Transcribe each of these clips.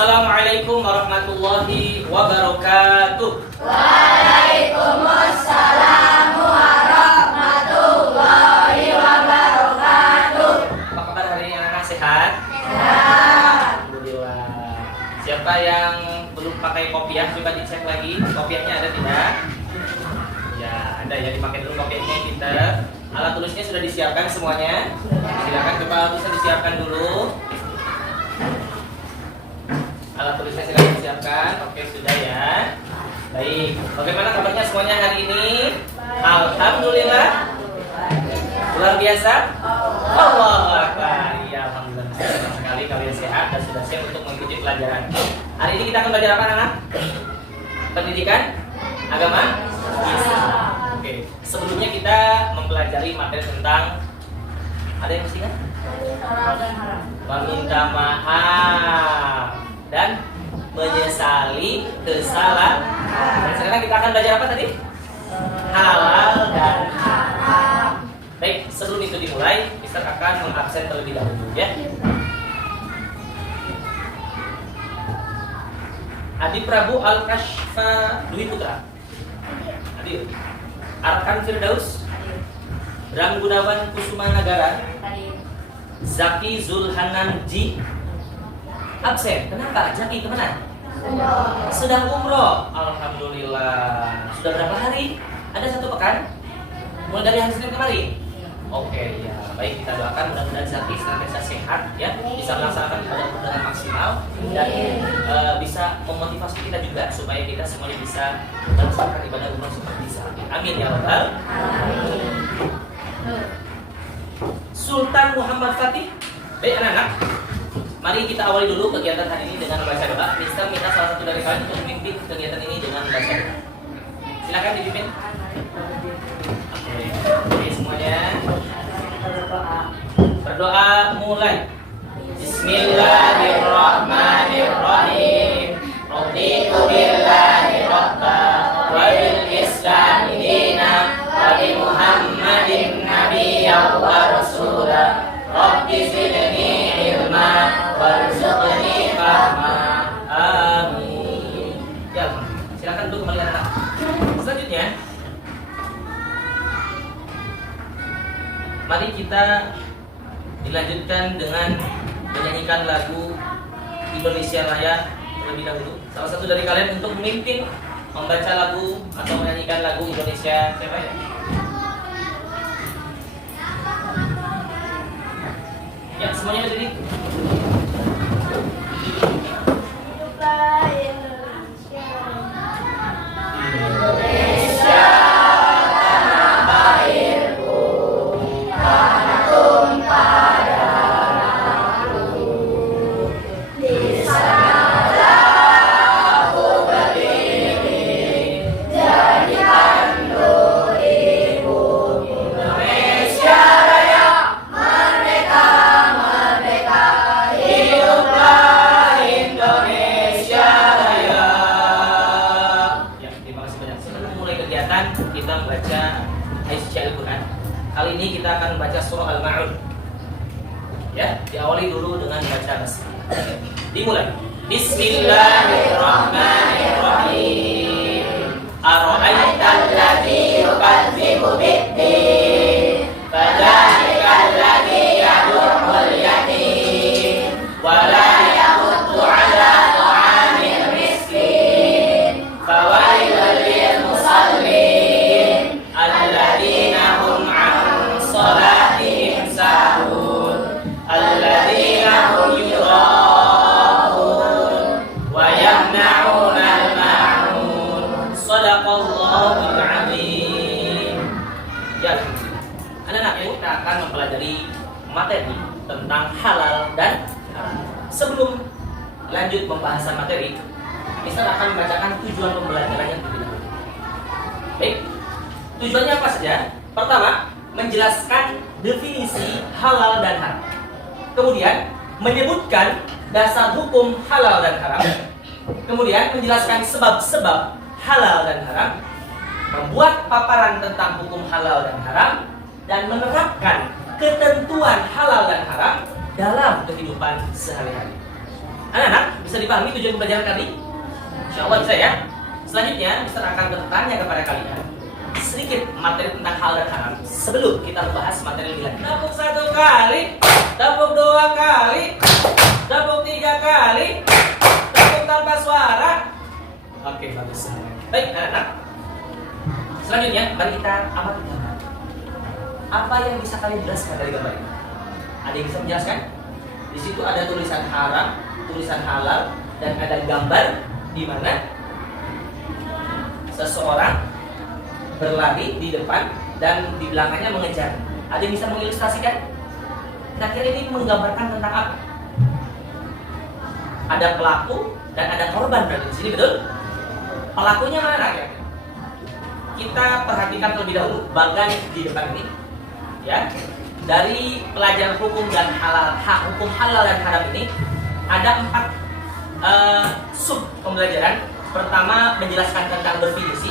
Assalamualaikum warahmatullahi wabarakatuh. Waalaikumsalam warahmatullahi wabarakatuh. Apa kabar hari ini anak-anak, sehat? Sehat. Alhamdulillah. Siapa yang belum pakai kopiah, coba dicek lagi kopiahnya ada tidak? Ya, ada ya, dipakai dulu kopiahnya pinter. Alat tulisnya sudah disiapkan semuanya? Silakan coba alat tulisnya disiapkan dulu. Alat tulisnya sudah disiapkan. Oke, sudah ya. Baik. Bagaimana kabarnya semuanya hari ini? Alhamdulillah. Luar biasa. Allahu Akbar. Ya, alhamdulillah. Senang sekali kalian sehat dan sudah siap untuk mengikuti pelajaran. Hari ini kita akan belajar apa, anak? Pendidikan agama Islam. Oke. Sebelumnya kita mempelajari materi tentang, ada yang mesti kan? Meminta maaf dan menyesali kesalahan. Dan sekarang kita akan belajar apa tadi? Halal dan haram. Baik, sebelum itu dimulai, Mister akan mengabsen terlebih dahulu ya. Adi Prabu Al-Kashfa Dwi Putra. Adil. Arkan Firdaus. Bram Gunawan Kusuma Nagara. Zaki Zulhanan Ji. Absen. Kenapa? Zaki kemana? Sedang umroh. Alhamdulillah. Sudah berapa hari? Ada 1 pekan? Mulai dari hari Senin kemarin? Oke, ya. Baik, kita doakan mudah-mudahan Zaki senantiasa sehat ya, bisa melaksanakan ibadah dengan maksimal dan bisa memotivasi kita juga supaya kita semuanya bisa melaksanakan ibadah umroh seperti Zaki. Amin ya rabbal alamin. Sultan Muhammad Fatih. Baik anak-anak, mari kita awali dulu kegiatan hari ini dengan membaca doa. Mister minta salah satu dari kalian untuk memimpin kegiatan ini dengan membaca doa. Silakan dipimpin. Oke, semuanya berdoa mulai. Bismillahirrahmanirrahim. Raditu billahi rabba wa bil islami dinan wa bi Muhammadin nabiyyan wa rasula. Rabbi zidni ilma warzuqni fahma. Amin. Ya, silakan duduk kembali anak. Selanjutnya, mari kita dilanjutkan dengan menyanyikan lagu Indonesia Raya terlebih dahulu. Salah satu dari kalian untuk memimpin membaca lagu atau menyanyikan lagu Indonesia, siapa ya? Ya, semuanya berdiri. Indonesia tanah airku, tanah tumpah darahku. Di sanalah aku berdiri, jadi pandu ibu. Indonesia Raya, merdeka, merdeka, hiduplah Indonesia Raya. Ya, terima kasih banyak. Sebelum mulai kegiatan, kita membaca ayat Al-Quran. Kali ini kita akan membaca surah Al-Ma'un. Ya, diawali dulu dengan baca basmalah. Dimulai. Bismillahirrahmanirrahim. Ara'aital ladzi yukadzibu bid-din, fadzalikal ladzi yad'ul yatim wa la yahuddu 'ala ta'amil miskin. Fawailul lil musallin alladzina hum 'an shalatihim sahun alladzina hum yura'un wa yamna'unal ma'un. Shadaqallahul 'azim. Ya, anak-anak, kita akan mempelajari materi tentang halal dan haram. Sebelum lanjut pembahasan materi, Mister akan membacakan tujuan pembelajarannya terlebih dahulu. Baik, tujuannya apa saja? Pertama, menjelaskan definisi halal dan haram. Kemudian, menyebutkan dasar hukum halal dan haram. Kemudian, menjelaskan sebab-sebab halal dan haram. Membuat paparan tentang hukum halal dan haram. Dan menerapkan ketentuan halal dan haram dalam kehidupan sehari-hari. Anak-anak, bisa dipahami tujuan pembelajaran tadi? Insya Allah bisa ya. Selanjutnya, Mister akan bertanya kepada kalian sedikit materi tentang hal dan haram sebelum kita membahas materi lebih lanjut. Tepuk 1 kali, tepuk 2 kali, tepuk 3 kali, tepuk tanpa suara. Oke, bagus. Baik, anak-anak. Selanjutnya, mari kita amati gambar. Apa yang bisa kalian jelaskan dari gambar ini? Ada yang bisa menjelaskan? Di situ ada tulisan haram, tulisan halal, dan ada gambar di mana seseorang berlari di depan dan di belakangnya mengejar. Ada yang bisa mengilustrasikan? Kira-kira ini menggambarkan tentang apa? Ada pelaku dan ada korban berarti di sini, betul? Pelakunya mana ya? Kita perhatikan terlebih dahulu bagian di depan ini, ya. Dari pelajaran hukum dan hukum halal dan haram ini ada 4 sub pembelajaran. Pertama, menjelaskan tentang definisi.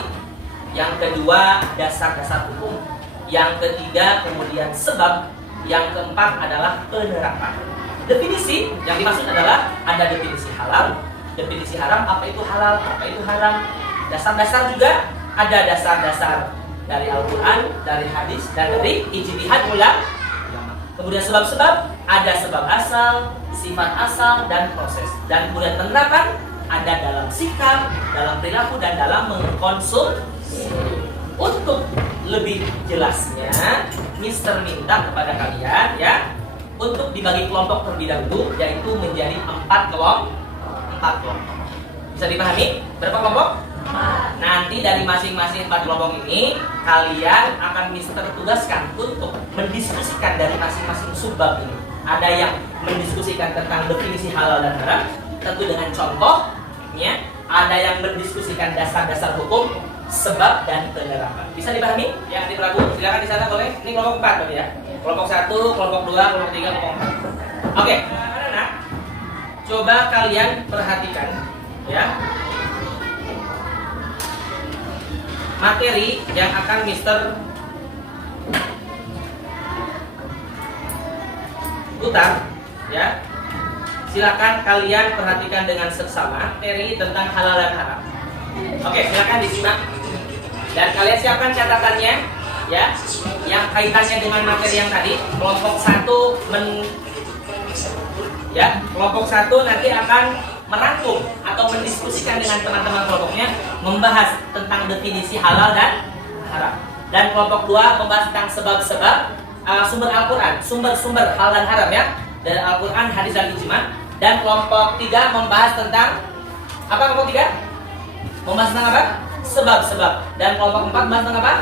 Yang kedua, dasar-dasar hukum. Yang ketiga, kemudian sebab. Yang keempat adalah penerapan. Definisi yang dimaksud adalah ada definisi halal, definisi haram, apa itu halal, apa itu haram. Dasar-dasar juga ada dasar-dasar dari Al-Quran, dari hadis, dan dari ijtihad ulama. Kemudian sebab-sebab, ada sebab asal, sifat asal, dan proses. Dan kemudian penerapan ada dalam sikap, dalam perilaku, dan dalam mengkonsumsi. Untuk lebih jelasnya, Mister minta kepada kalian ya untuk dibagi kelompok terlebih dahulu, yaitu menjadi 4 kelompok. Bisa dipahami? Berapa kelompok? Nanti dari masing-masing 4 kelompok ini kalian akan Mister tugaskan untuk mendiskusikan dari masing-masing subbab ini. Ada yang mendiskusikan tentang definisi halal dan haram, tentu dengan contohnya. Ada yang mendiskusikan dasar-dasar hukum, sebab dan penerapan. Bisa dipahami? Yang di Prabu, silakan di sana boleh. Ini kelompok 4 berarti ya. Kelompok 1, kelompok 2, kelompok 3, kelompok 4. Oke, anak-anak, coba kalian perhatikan ya. Materi yang akan Mister putar ya. Silakan kalian perhatikan dengan seksama materi tentang halal dan haram. Oke, silakan disimak. Dan kalian siapkan catatannya ya, yang kaitannya dengan materi yang tadi. Kelompok 1 kelompok 1 nanti akan merangkum atau mendiskusikan dengan teman-teman kelompoknya, membahas tentang definisi halal dan haram. Dan kelompok 2 membahas tentang sebab-sebab sumber Al-Quran, sumber-sumber halal dan haram ya, dari Al-Quran, hadis dan ijma. Dan kelompok 3 membahas tentang apa? Kelompok 3 membahas tentang apa? Sebab-sebab. Dan kelompok 4 membahas tentang apa?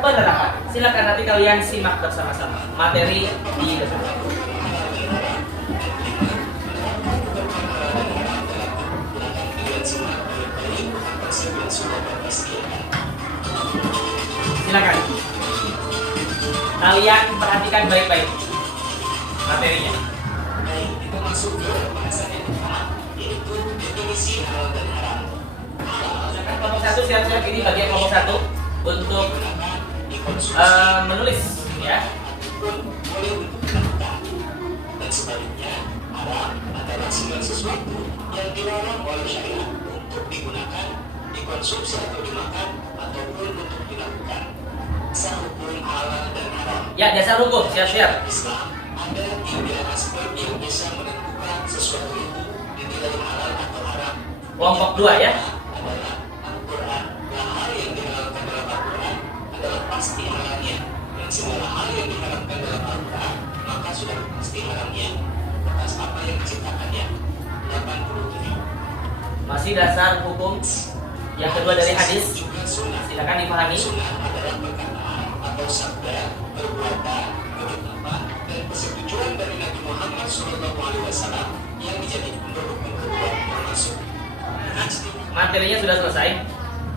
Penerapan. Silakan nanti kalian simak bersama-sama materi di depan. Silakan. Kalian perhatikan baik-baik materinya. Kita masuk ke bahasan yang pertama, yaitu definisi halal dan haram. Kelompok 1 siap-siap, ini bagian kelompok 1 untuk menulis ya. Dan sebaliknya, haram adalah segala sesuatu yang dilarang oleh syariat untuk digunakan, dikonsumsi atau dimakan, ataupun untuk dilakukan. Dasar hukum halal dan haram. Ya, dasar hukum, siap-siap. Islam ada 3 aspek yang bisa menentukan sesuatu itu dinilai halal atau haram. Kelompok 2 ya. Adalah Al-Quran. Dan hal yang dihalalkan dalam Al-Quran adalah pasti halalnya. Dan segala hal yang diharamkan dalam Al-Quran maka sudah pasti haramnya atas apa yang diciptakannya. 87. Masih dasar hukum yang kedua dari hadis. Juga sunnah. Silakan dipahami. Sunnah adalah perkataan atau sabda, perbuatan, ketetapan, dan persetujuan dari Nabi Muhammad SAW yang dijadikan rukun kedua termasuk Materinya sudah selesai.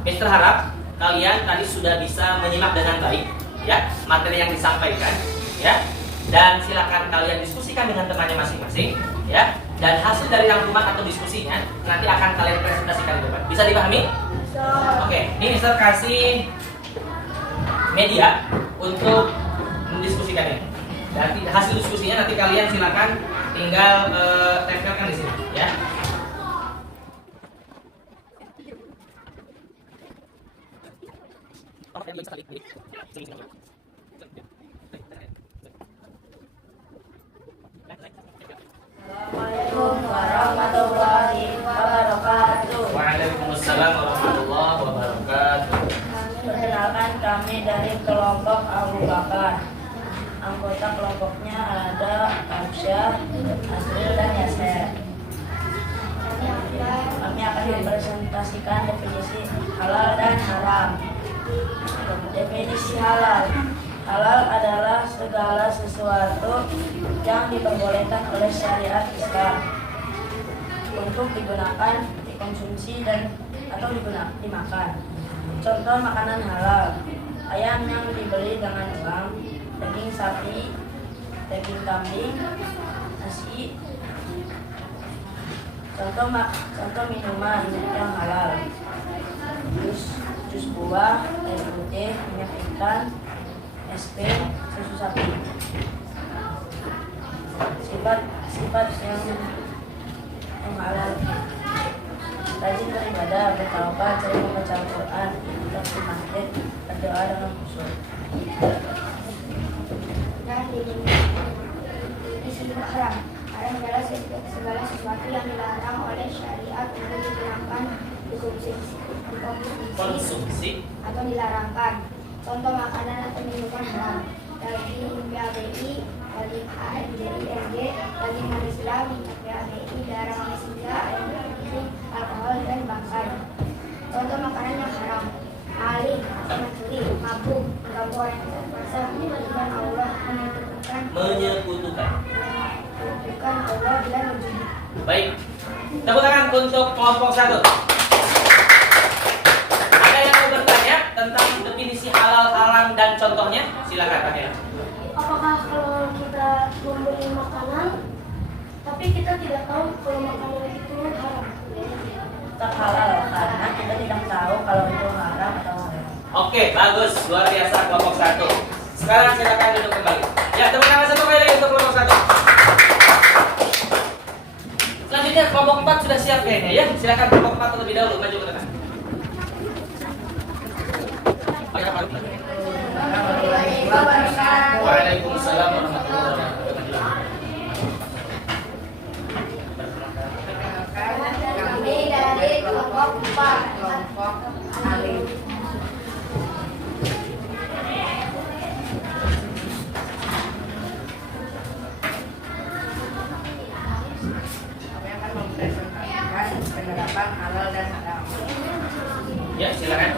Mister harap kalian tadi sudah bisa menyimak dengan baik ya materi yang disampaikan ya. Dan silakan kalian diskusikan dengan temannya masing-masing ya. Dan hasil dari rangkuman atau diskusinya nanti akan kalian presentasikan di depan. Bisa dipahami? Oke, ini Mister kasih media untuk mendiskusikannya. Dan hasil diskusinya nanti kalian silakan tinggal tempelkan di sini ya. Assalamualaikum warahmatullahi wabarakatuh. Waalaikumsalam warahmatullahi wabarakatuh. Perkenalkan, kami dari kelompok Abu Bakar. Anggota kelompoknya ada Arsyad, Asril, dan Yaser. Kami akan mempresentasikan definisi halal dan haram. Definisi halal. Halal adalah segala sesuatu yang diperbolehkan oleh syariat Islam untuk digunakan, dikonsumsi, dan atau dimakan. Contoh makanan halal: ayam yang dibeli dengan uang, daging sapi, daging kambing, nasi. Contoh minuman yang halal: jus buah, air putih, minyak ikan, es krim, susu sapi. Sifat yang halal: rajin beribadah, bertaubat, sering membaca Al-Quran, ikut di masjid, berdoa dengan khusyuk. Dan definisi haram. Haram adalah segala sesuatu yang dilarang oleh syariat untuk digunakan, Konsumsi. atau dilarangkan. Contoh makanan atau minuman haram: daging PABI, daging AMDIMG, daging manusia, minyak PABI, darah manusia, air putih, alkohol, dan bangkai. Contoh makanan yang haram: maling, mencuri, mabuk, mengganggu orang yang berpuasa, menyebutkan Allah, Menyekutukan. menyebutkan Allah, dan menjudi. Baik. Tepuk tangan untuk kelompok 1. Ada yang mau bertanya tentang definisi halal, haram, dan contohnya? Silakan Kak Ella. Apakah kalau kita membeli makanan, tapi kita tidak tahu kalau makanan itu haram? Tetap halal karena kita tidak tahu kalau itu haram atau halal. Oke, bagus. Luar biasa kelompok 1. Sekarang silakan duduk kembali. Ya, tepuk tangan satu kali lagi untuk kelompok 1. Selanjutnya kelompok 4 sudah siap kayaknya ya. Silakan kelompok 4 terlebih dahulu maju ke depan. Waalaikumsalam warahmatullahi wabarakatuh. Kami dari kelompok 4. Kelompok alim. Kami akan mempresentasikan penerapan halal dan haram. Ya, silakan.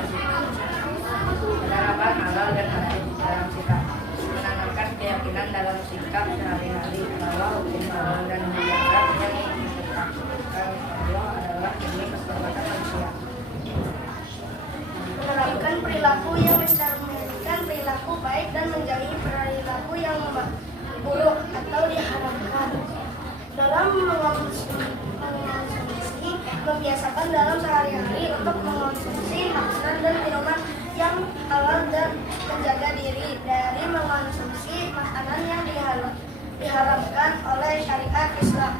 Penerapan halal dan haram dalam sikap. Menanamkan keyakinan dalam sikap sehari-hari bahwa hukum halal dan haram yang ditetapkan Allah adalah demi keselamatan manusia. Menerapkan perilaku yang mencerminkan perilaku baik dan menjauhi perilaku yang buruk atau diharamkan. Dalam mengonsumsi, membiasakan dalam sehari-hari untuk mengonsumsi makanan dan minuman yang halal dan menjaga diri dari mengonsumsi makanan yang diharamkan oleh syariat Islam.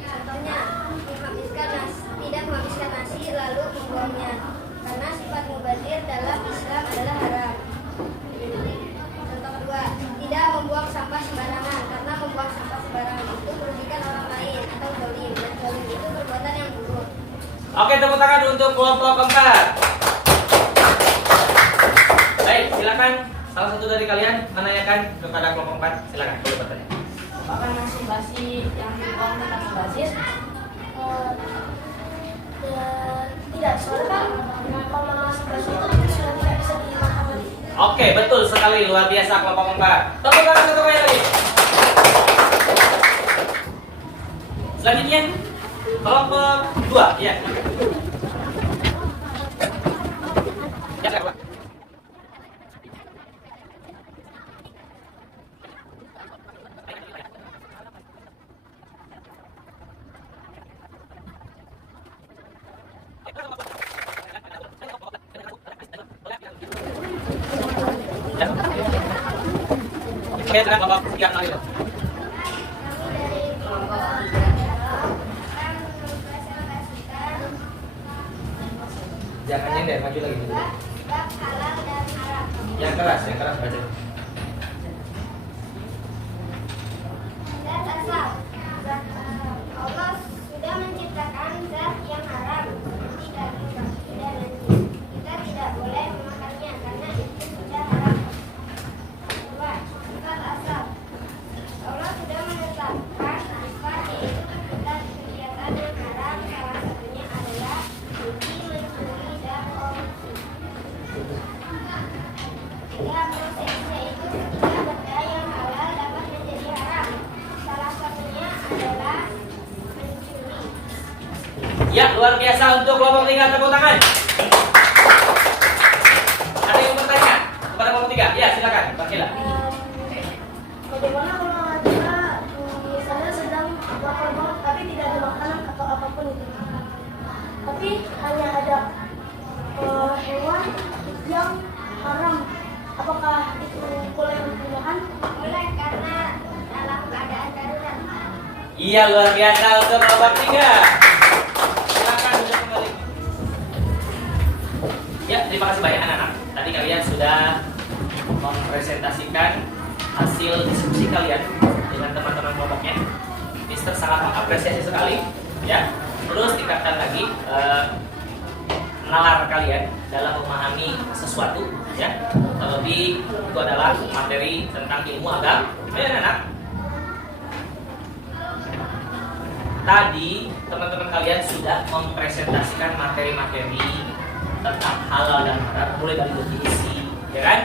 Contohnya, tidak menghabiskan nasi lalu membuangnya, karena sifat mubazir dalam Islam adalah haram. Contoh kedua, tidak membuang sampah sembarangan, karena membuang sampah sembarangan itu merugikan orang lain atau zalim, dan zalim itu perbuatan yang buruk. Oke, tepuk tangan untuk kelompok 4. Baik, silakan salah satu dari kalian menanyakan kepada kelompok 4. Silakan, boleh bertanya. Apakah nasi basi yang dibuang itu nasi basi? Tidak, soalnya kalau nasi basi itu sudah tidak bisa dimakan lagi. Oke, betul sekali, luar biasa kelompok 4. Tepuk tangan satu kali lagi. Selanjutnya kelompok 2. Ya. Ya, silakan. Oke, silakan kelompok 3 lagi. Jangan nyender, maju lagi. Bab halal dan haram. Yang keras baca. Zat asal. Allah sudah menciptakan zat yang haram tidak najis. Kita tidak boleh memakannya karena itu sudah haram. Kedua, zat asal. Allah sudah menetapkan sifat yaitu kegiatan yang haram. Salah satunya adalah mencuri, mencuri, dan korupsi. Tiga, prosesnya itu setiap benda yang halal dapat menjadi haram. Salah satunya adalah mencuri. Ya, luar biasa untuk kelompok 3, tepuk tangan. Ada yang bertanya kepada kelompok 3? Ya, silakan, Bang Hila. Bagaimana kalau kita misalnya sedang lapar banget tapi tidak ada makanan atau apapun itu, tapi hanya ada hewan yang haram, apakah itu boleh dimakan? Boleh, karena dalam keadaan darurat. Iya, luar biasa untuk kelompok 3. Silakan duduk kembali. Ya, terima kasih banyak anak-anak. Tadi kalian sudah mempresentasikan hasil diskusi kalian dengan teman-teman kelompoknya. Mister sangat mengapresiasi sekali, ya. Terus tingkatkan lagi nalar kalian dalam memahami sesuatu, ya. Terlebih itu adalah materi tentang ilmu agama. Ayo anak-anak. Tadi teman-teman kalian sudah mempresentasikan materi-materi tentang halal dan haram, mulai dari definisi, ya kan?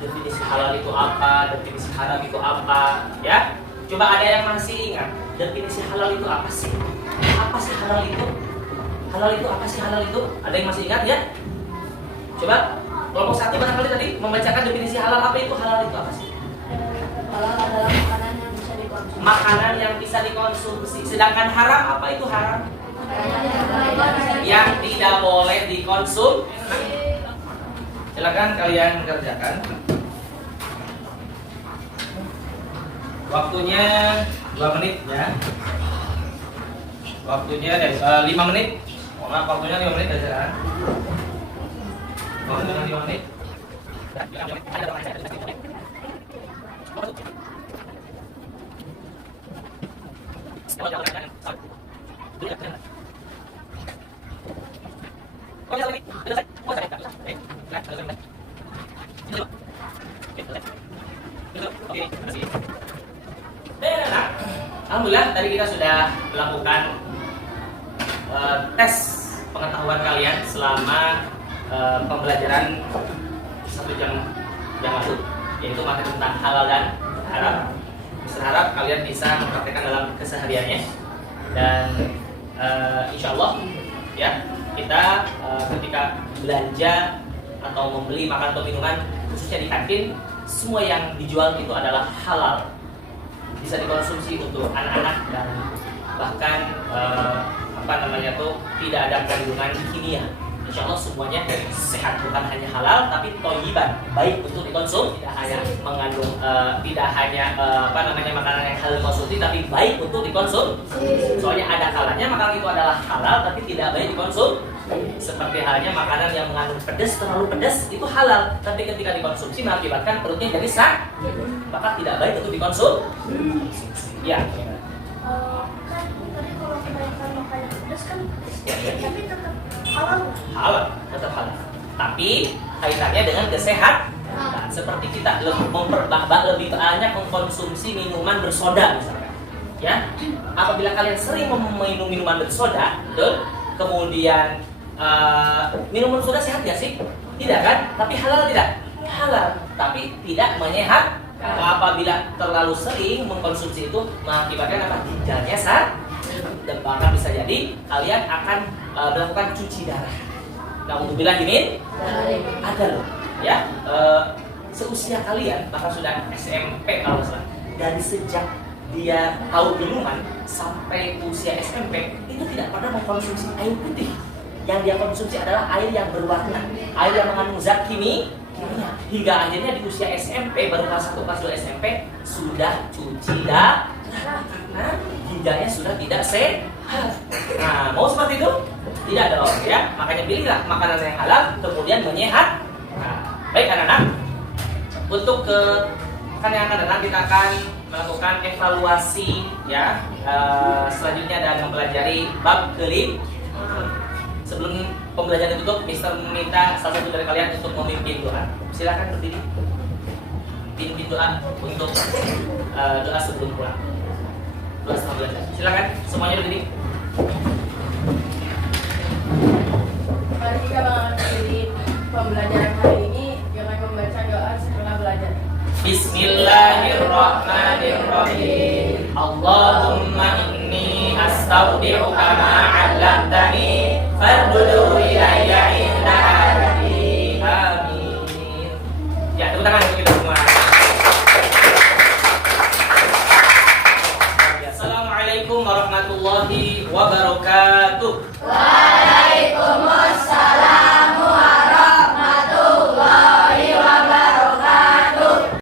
Definisi halal itu apa, definisi haram itu apa, ya? Coba ada yang masih ingat definisi halal itu apa sih? Apa sih halal itu? Halal itu apa sih halal itu? Ada yang masih ingat ya? Coba kelompok 1 barangkali tadi membacakan definisi halal apa itu? Halal itu apa sih? Halal adalah makanan yang bisa dikonsumsi. Makanan yang bisa dikonsumsi. Sedangkan haram apa itu haram? Yang tidak boleh dikonsumsi. Silakan kalian kerjakan. Waktunya 2 menit ya. Waktunya 5 menit. Mohon maaf, waktunya 5 menit aja kan. Waktunya 5 menit. Alhamdulillah tadi kita sudah melakukan tes pengetahuan kalian selama pembelajaran 1 jam yang lalu, yaitu materi tentang halal dan haram. Saya harap kalian bisa mempraktekkan dalam kesehariannya dan insya Allah ya kita ketika belanja atau membeli makan atau minuman khususnya di kantin, semua yang dijual itu adalah halal, bisa dikonsumsi untuk anak-anak dan bahkan tidak ada kandungan kimia. Insya Allah semuanya sehat, bukan hanya halal tapi thayyiban, baik untuk dikonsumsi, tidak hanya mengandung makanan yang halal dikonsumsi tapi baik untuk dikonsumsi. Soalnya ada kalanya makanan itu adalah halal tapi tidak baik dikonsumsi. Seperti halnya makanan yang mengandung pedas, terlalu pedas itu halal, tapi ketika dikonsumsi mengakibatkan perutnya jadi sakit, maka tidak baik untuk dikonsumsi. Ya. Kan tadi kalau kebanyakan makanan pedas kan, tapi tetap halal. Halal, tetap halal. Tapi kaitannya dengan kesehatan. Nah, seperti kita lebih banyak mengkonsumsi minuman bersoda misalkan. Ya, apabila kalian sering meminum minuman bersoda, betul? Kemudian minuman soda sehat ya sih? Tidak kan? Tapi halal tidak? Halal, tapi tidak menyehat. Apabila terlalu sering mengkonsumsi itu mengakibatkan apa? Ginjalnya sakit dan bahkan bisa jadi kalian akan melakukan cuci darah. Nah, untuk bilang ini ada loh, ya seusia kalian bahkan sudah SMP kalau salah. Dari sejak dia tahu minuman sampai usia SMP itu tidak pernah mengkonsumsi air putih. Yang dia konsumsi adalah air yang berwarna, air yang mengandung zat kimia. Hingga akhirnya di usia SMP, baru kelas 1, kelas 2 SMP sudah cuci darah karena ginjalnya sudah tidak sehat. Nah, mau seperti itu? Tidak dong ya. Makanya pilihlah makanan yang halal kemudian menyehat. Nah, baik anak-anak. Untuk ke pekan yang akan datang kita akan melakukan evaluasi ya. Selanjutnya adalah mempelajari bab kelima. Sebelum pembelajaran ditutup, Mister meminta salah satu dari kalian untuk memimpin doa. Silakan berdiri. Pimpin doa untuk doa sebelum pulang. Doa setelah belajar. Silakan semuanya berdiri. Mari kita mengakhiri pembelajaran hari ini dengan membaca doa setelah belajar. Bismillahirrahmanirrahim. Allahumma inni astaudi'uka ma 'allamtani fardudu ilayya inda hadi. Amin. Ya, tepuk tangan untuk kita semua. Assalamualaikum warahmatullahi wabarakatuh.